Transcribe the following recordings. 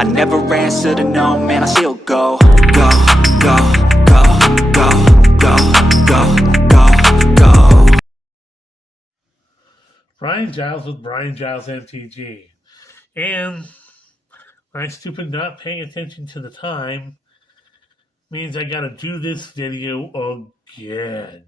I never answer to no, man, I still go. Go, go, go, go, go, go, go, go. Brian Giles with Brian Giles MTG. And my stupid not paying attention to the time means I gotta do this video again.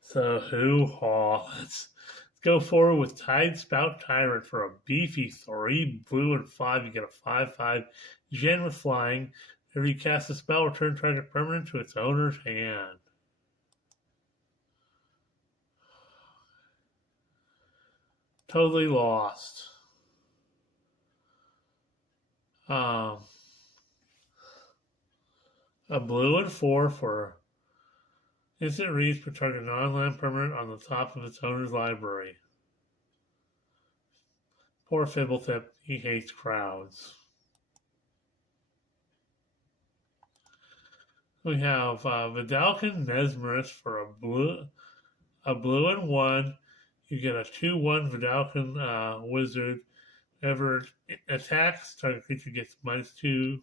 So let's go forward with Tide Spout Tyrant for a beefy 3 blue and 5. You get a 5/5 Gen with flying. If you cast a spell, return target permanent to its owner's hand. Totally lost. A blue and 4 for instant reads per target non-land permanent on the top of its owner's library. Poor Fibblethip, he hates crowds. We have Vidalcan Mesmerist for a blue and 1. You get a 2/1 Vidalcan wizard. Whenever it attacks, target creature gets -2/-0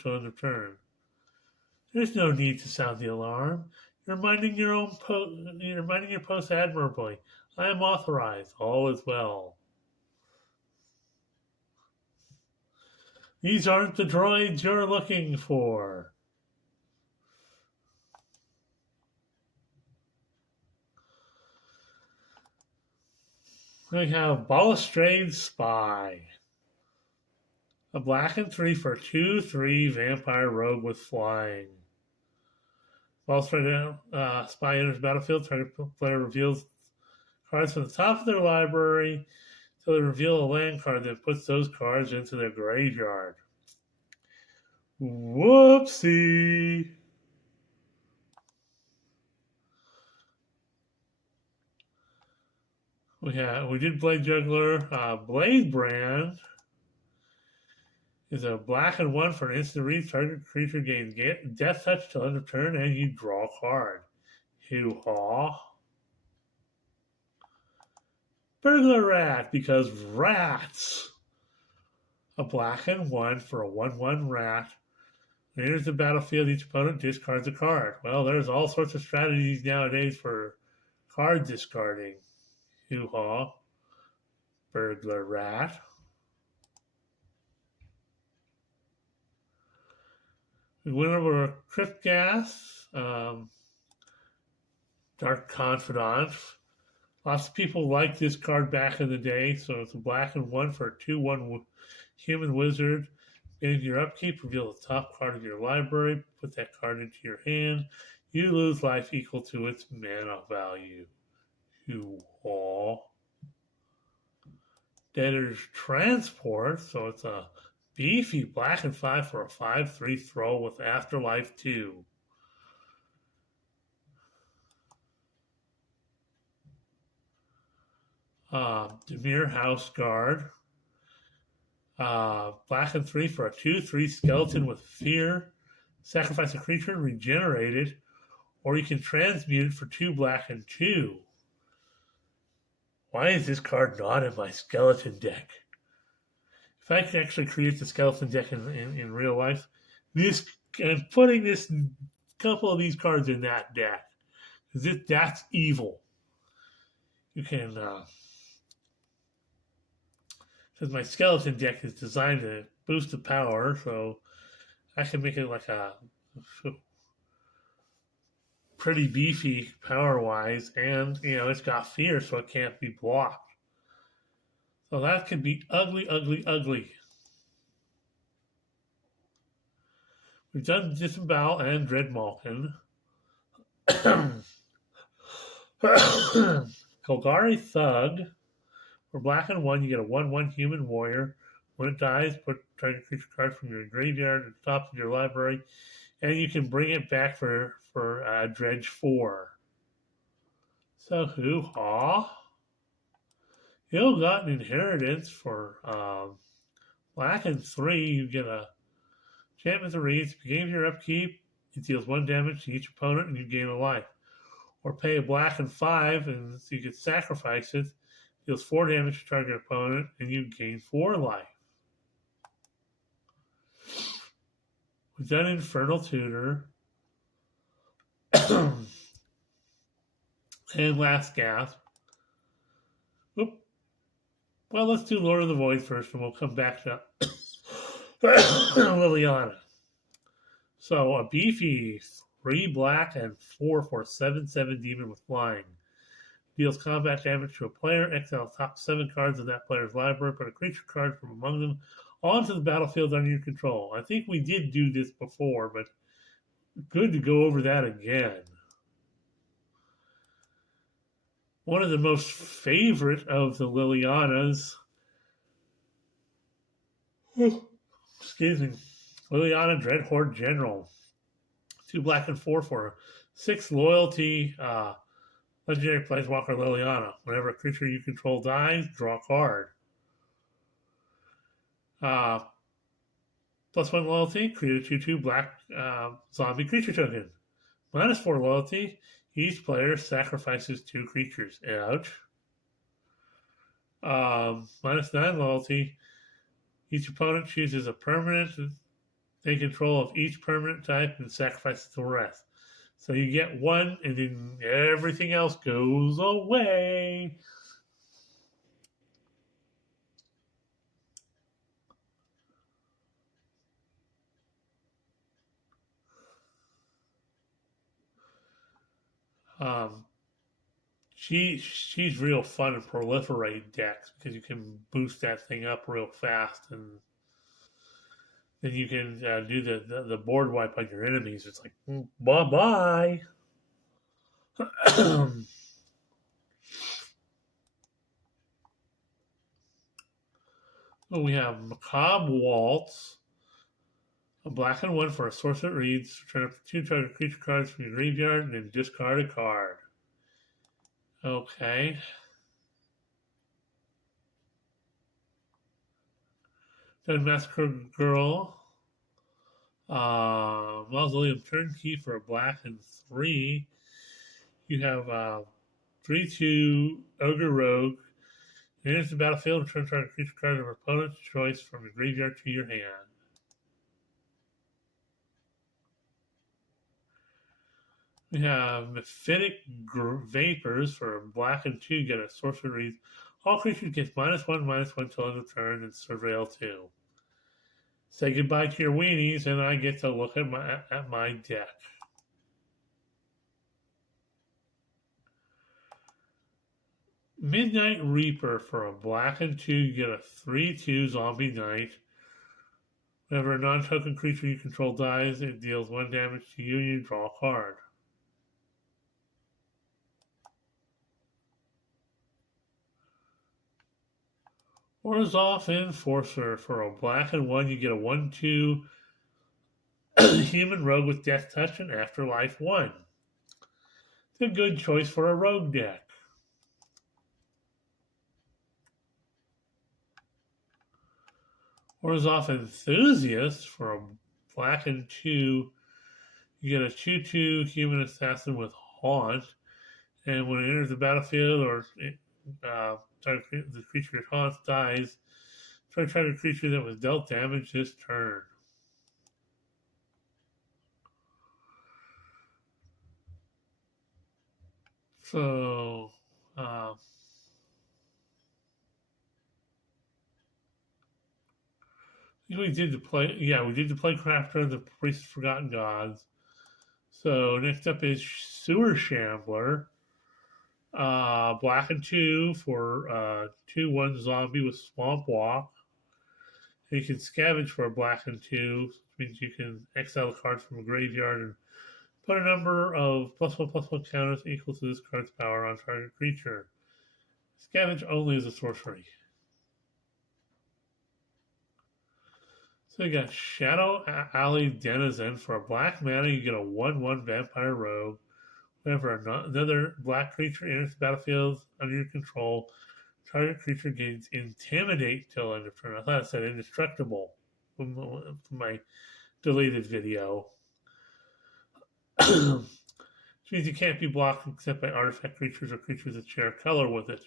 till end of turn. There's no need to sound the alarm. You're minding your post admirably. I am authorized. All is well. These aren't the droids you're looking for. We have Balustrade Spy. A black and 3 for a 2/3 vampire rogue with flying. Balustrade Spy enters battlefield. Target player reveals cards from the top of their library until they reveal a land card that puts those cards into their graveyard. Whoopsie! We did Blade Juggler. Blade Brand is a black and 1 for an instant read. Target creature gains death touch till end of turn, and you draw a card. Hoo-haw. Burglar Rat, because rats. A black and 1 for a 1/1 rat. When it enters the battlefield, each opponent discards a card. Well, there's all sorts of strategies nowadays for card discarding. Hoo-haw. Burglar Rat. We went over Crypt Gas, Dark Confidant. Lots of people liked this card back in the day, so it's a black and 1 for a 2/1 human wizard. In your upkeep, reveal the top card of your library, put that card into your hand. You lose life equal to its mana value. Hoo-haw. Debtor's Transport, so it's a beefy black and 5 for a 5/3 throw with Afterlife 2. Demir House Guard. Black and 3 for a 2/3 skeleton with fear. Sacrifice a creature, regenerate it, or you can transmute it for 2 black and 2. Why is this card not in my skeleton deck? If I could actually create the skeleton deck in real life, and putting this couple of these cards in that deck, because that's evil. You can, because my skeleton deck is designed to boost the power, so I can make it like a pretty beefy power-wise, and, it's got fear, so it can't be blocked. So that could be ugly, ugly, ugly. We've done Disembowel and Dreadmalkin. Golgari Thug. For black and 1, you get a 1/1 human warrior. When it dies, put target creature card from your graveyard at the top of your library, and you can bring it back for Dredge 4. So hoo-haw. Ill-Gotten Inheritance for black and 3. You get a enchantment that reads, at the beginning of your upkeep, it deals 1 damage to each opponent and you gain a life. Or pay a black and 5, and so you can sacrifice it. Deals 4 damage to target opponent, and you gain 4 life. We've done Infernal Tutor. And Last Gasp. Oop. Well, let's do Lord of the Void first, and we'll come back to Liliana. So, a beefy 3 black and 4 for 7/7 demon with flying. Deals combat damage to a player, exile top 7 cards of that player's library, put a creature card from among them onto the battlefield under your control. I think we did do this before, but good to go over that again. One of the most favorite of the Lilianas, excuse me, Liliana Dreadhorde General. 2 black and 4 for 6 loyalty, legendary planeswalker Liliana. Whenever a creature you control dies, draw a card. +1 loyalty, create a 2/2 black zombie creature token. -4 loyalty, each player sacrifices 2 creatures. Ouch. -9 loyalty, each opponent chooses a permanent. Take control of each permanent type and sacrifices the rest. So you get 1, and then everything else goes away. She's real fun in proliferate decks because you can boost that thing up real fast, and then you can do the board wipe on your enemies. It's like bye bye. We have Macabre Waltz, a black and 1 for a sorcerer that reads. Return up to 2 target creature cards from your graveyard and then discard a card. Okay. Then Massacre Girl. Mausoleum Turnkey for a black and 3. You have 3/2 Ogre Rogue. Enters the battlefield, return target creature card of opponent's choice from your graveyard to your hand. We have Mephitic Vapors for black and 2. Get a sorcerer reads. All creatures get -1/-1 till end of turn and surveil 2. Say goodbye to your weenies, and I get to look at my deck. Midnight Reaper for a black and 2. You get a 3/2 zombie knight. Whenever a non-token creature you control dies, it deals 1 damage to you and you draw a card. Orzhov Enforcer for a black and 1. You get a 1/2 human rogue with Death Touch and Afterlife 1. It's a good choice for a rogue deck. Orzhov Enthusiast for a black and 2. You get a 2/2 human assassin with Haunt, and when it enters the battlefield or the creature it haunts dies, try to target a creature that was dealt damage this turn. So, we did the play. Yeah, we did the Playcrafter, the Priest of Forgotten Gods. So next up is Sewer Shambler. Black and 2 for 2/1 zombie with Swamp Walk. And you can scavenge for a black and 2, which means you can exile the cards from a graveyard and put a number of +1/+1 counters equal to this card's power on target creature. Scavenge only is a sorcery. So you got Shadow Alley Denizen for a black mana. You get a 1/1 Vampire Rogue. Whenever another black creature enters the battlefield under your control, target creature gains Intimidate till end of turn. I thought it said Indestructible from my deleted video. Which means you can't be blocked except by artifact creatures or creatures that share color with it.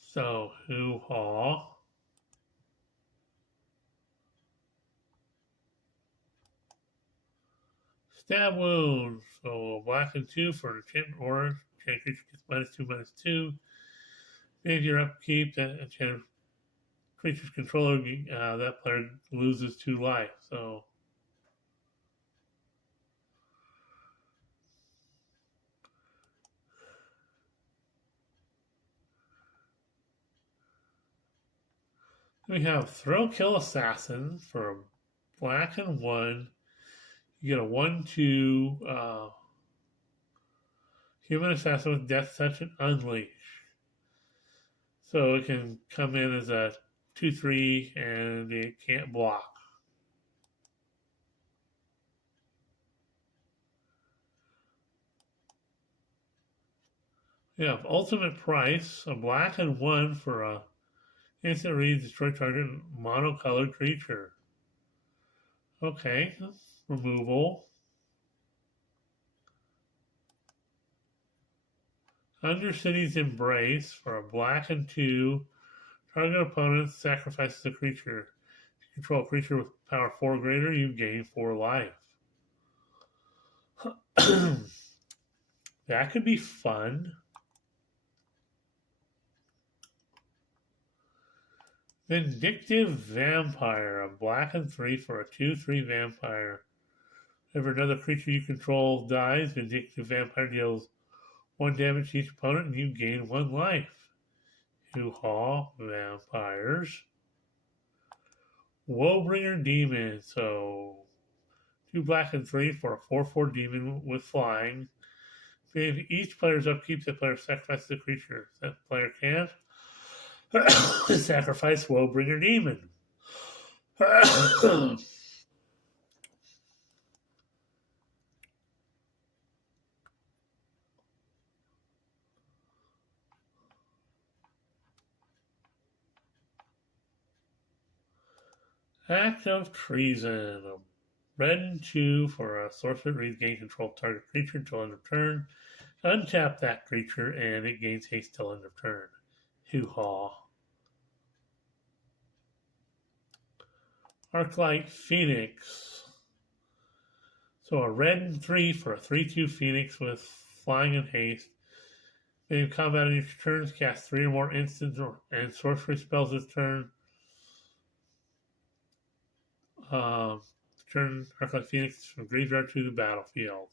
So, hoo-haw. Stab wound. So black and 2 for an enchantment aura. Enchanted creature gets -2/-2. If your upkeep, that enchanted creature's controller, that player loses 2 life. So we have Thrill Kill Assassin for a black and 1. You get a 1/2 human assassin with Death Touch and Unleash. So it can come in as a 2/3 and it can't block. We have Ultimate Price, a black and 1 for a instant read, destroy target monocolored creature. Okay, removal. Undercity's Embrace for a black and 2. Target opponent sacrifices a creature. If you control a creature with power 4 or greater, you gain 4 life. That could be fun. Vindictive Vampire, a black and 3 for a 2/3 vampire. Whenever another creature you control dies, Vindictive Vampire deals 1 damage to each opponent and you gain 1 life. Hoo-haw, vampires. Woebringer Demon, so 2 black and 3 for a 4/4 demon with flying. If each player's upkeep, the player sacrifices a creature. That player can't sacrifice Woebringer Demon. Act of Treason. A red and 2 for a sorcerer. Regain control of target creature until end of turn. Untap that creature and it gains haste till end of turn. Hoo-haw. Arclight Phoenix. So a red and 3 for a 3/2 Phoenix with flying and haste. In combat on each turn, cast 3 or more instants and sorcery spells this turn. Turn Arclight Phoenix from graveyard to the battlefield.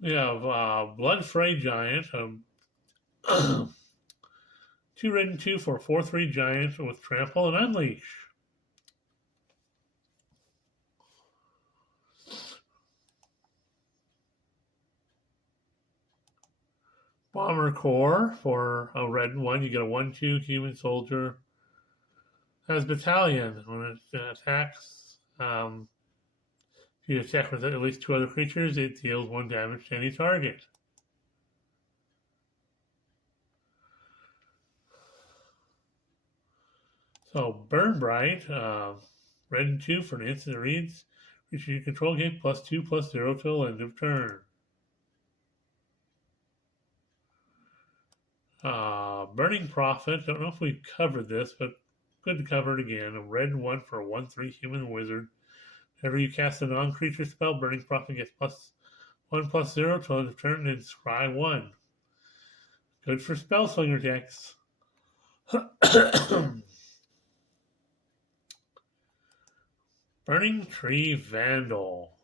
We have Bloodfray Giant, 2 red and 2 for a 4/3 giant with trample and unleash. Bomber Core for a red and 1. You get a 1/2 human soldier. Has Battalion. When it attacks, if you attack with at least 2 other creatures, it deals 1 damage to any target. So Burn Bright, red and 2 for an instant reads. Creature you control get +2/+0 till end of turn. Burning Prophet. Don't know if we covered this, but good to cover it again. A red and 1 for a 1/3 human wizard. Whenever you cast a non-creature spell, Burning Prophet gets +1/+0 till end of turn and scry 1. Good for spell slinger decks. Burning Tree Vandal.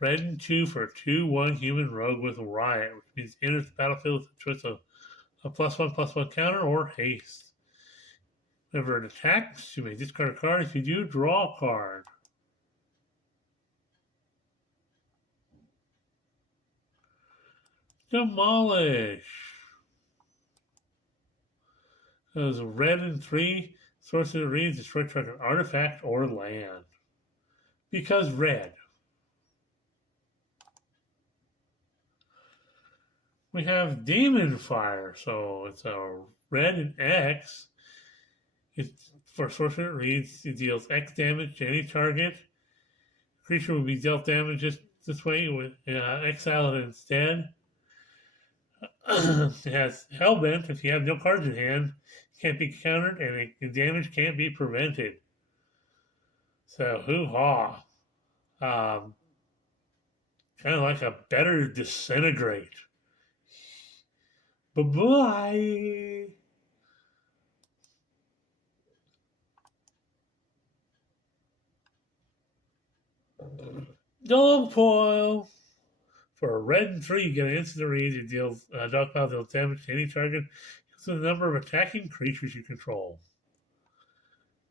Red and 2 for a 2/1 human rogue with Riot, which means enters the battlefield with a choice of a +1/+1 counter or haste. Whenever it attacks, you may discard a card. If you do, draw a card. Demolish. There's a red and 3. Sorcerer reads, destroy target artifact or land. Because red. We have Demon Fire, so it's a red and X. It's for sorcerer reads, it deals X damage to any target. Creature will be dealt damage this way with exile it instead. It has Hellbent. If you have no cards in hand, it can't be countered, and the damage can't be prevented. So, hoo-ha. Um, kind of like a better Disintegrate. Bye-bye. Dogpile. For a red and 3, you get an instant read. It deals Dogpile deals damage to any target. It's the number of attacking creatures you control.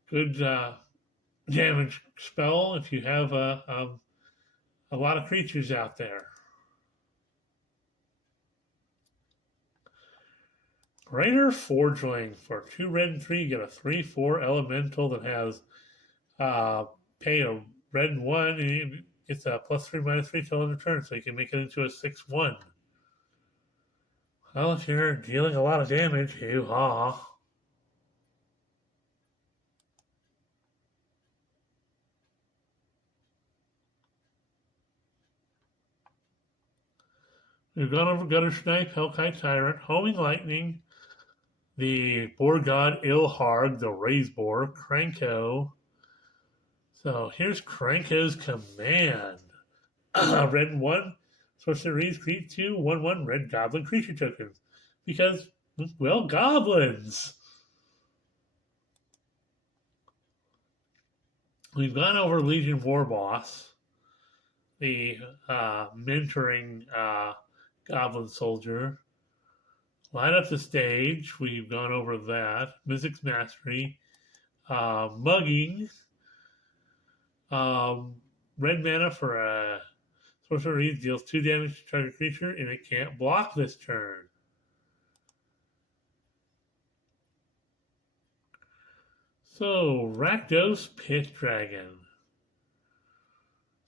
Good damage spell if you have a lot of creatures out there. Greater Forgeling. For 2 red and 3, you get a 3/4 elemental that has pay a red and 1, and it's a +3/-3 till end of turn, so you can make it into a 6/1. Well, if you're dealing a lot of damage, hoo-ha. We've gone over Gutter Snipe, Hellkite Tyrant, Homing Lightning, the Boar God Ilharg, the Raise Boar, Kranko. So here's Kranko's command. Red and 1, sorcery reads, create 2, 1/1 red goblin creature tokens. Because, well, goblins. We've gone over Legion War Boss, the mentoring goblin soldier. Light up the stage. We've gone over that. Mystic's Mastery. Mugging. Red mana for a sorcery deals 2 damage to target creature, and it can't block this turn. So, Rakdos Pit Dragon.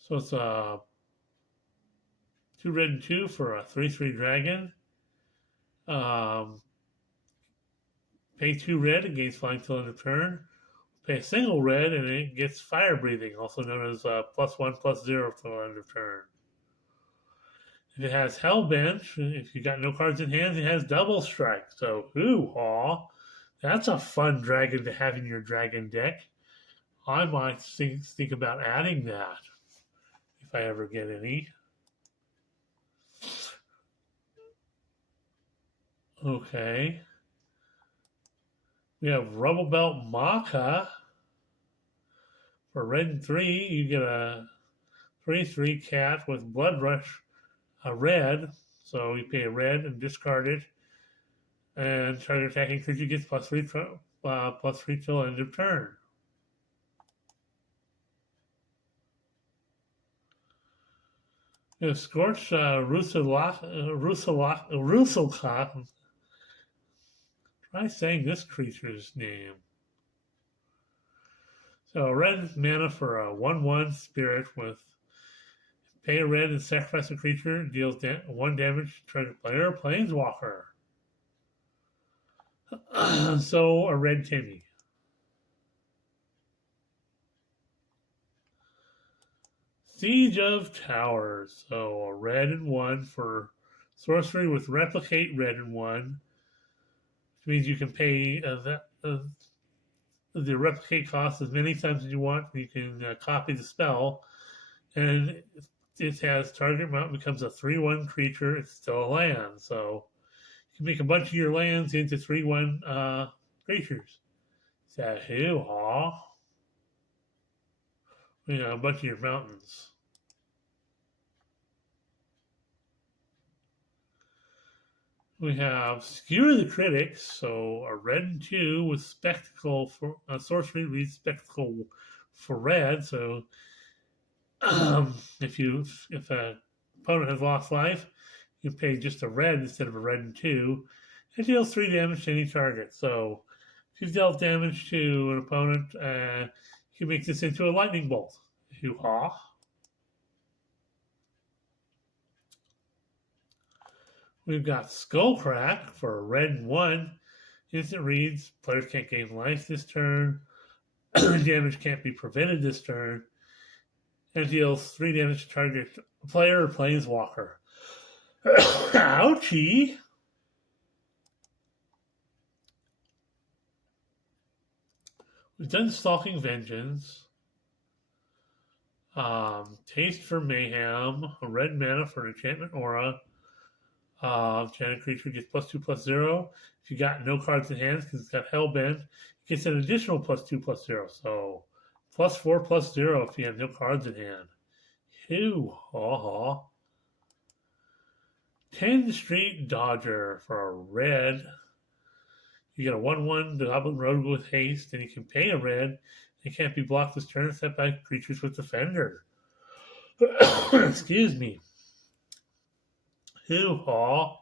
So it's a 2 red and 2 for a 3/3 dragon. Pay 2 red, it gains flying till end of turn. Pay a single red, and it gets fire breathing, also known as +1/+0 till end of turn. If it has Hellbent, if you got no cards in hand, it has double strike. So, hoo-haw. That's a fun dragon to have in your dragon deck. I might think about adding that if I ever get any. Okay. We have Rubble Belt Maka. For red and 3, you get a 3/3 cat with Blood Rush, a red. So you pay a red and discard it. And target attacking creature gets +3 till end of turn. We have Scorch Rusalka. Try saying this creature's name. So red mana for a 1/1 spirit with pay a red and sacrifice a creature, deals 1 damage to target player or planeswalker. So a red Timmy. Siege of Towers. So a red and 1 for sorcery with replicate red and 1. Which means you can pay the replicate cost as many times as you want. You can copy the spell, and it has target amount becomes a 3/1 creature. It's still a land, so you can make a bunch of your lands into 3/1 creatures. So hoo-haw. You know, a bunch of your mountains. We have Skewer the Critics, so a red and 2 with Spectacle for sorcery reads Spectacle for red. So if an opponent has lost life, you pay just a red instead of a red and 2. It deals 3 damage to any target. So if you've dealt damage to an opponent, you can make this into a lightning bolt. Hoo-ha. We've got Skullcrack for a red and 1. Instant reads, players can't gain life this turn. Damage can't be prevented this turn. And deals 3 damage to target player or planeswalker. Ouchie! We've done Stalking Vengeance, Taste for Mayhem, a red mana for an enchantment aura. Enchanted creature gets +2/+0. If you got no cards in hand, because it's got Hellbent, it gets an additional +2/+0. So +4/+0 if you have no cards in hand. Hoo ha ha. 10 Street Dodger for a red. You get a 1/1 Goblin Rogue with haste, and you can pay a red. It can't be blocked this turn except by creatures with Defender. Excuse me. Hoo-haw.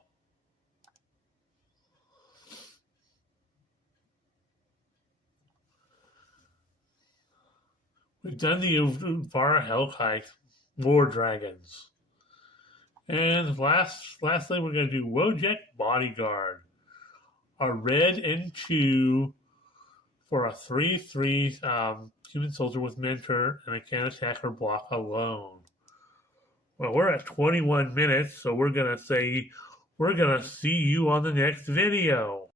We've done the Uvara Hellkite War Dragons. And lastly, we're going to do Wojek Bodyguard. A red and 2 for a 3/3 human soldier with Mentor, and it can attack or block alone. Well, we're at 21 minutes, so we're going to see you on the next video.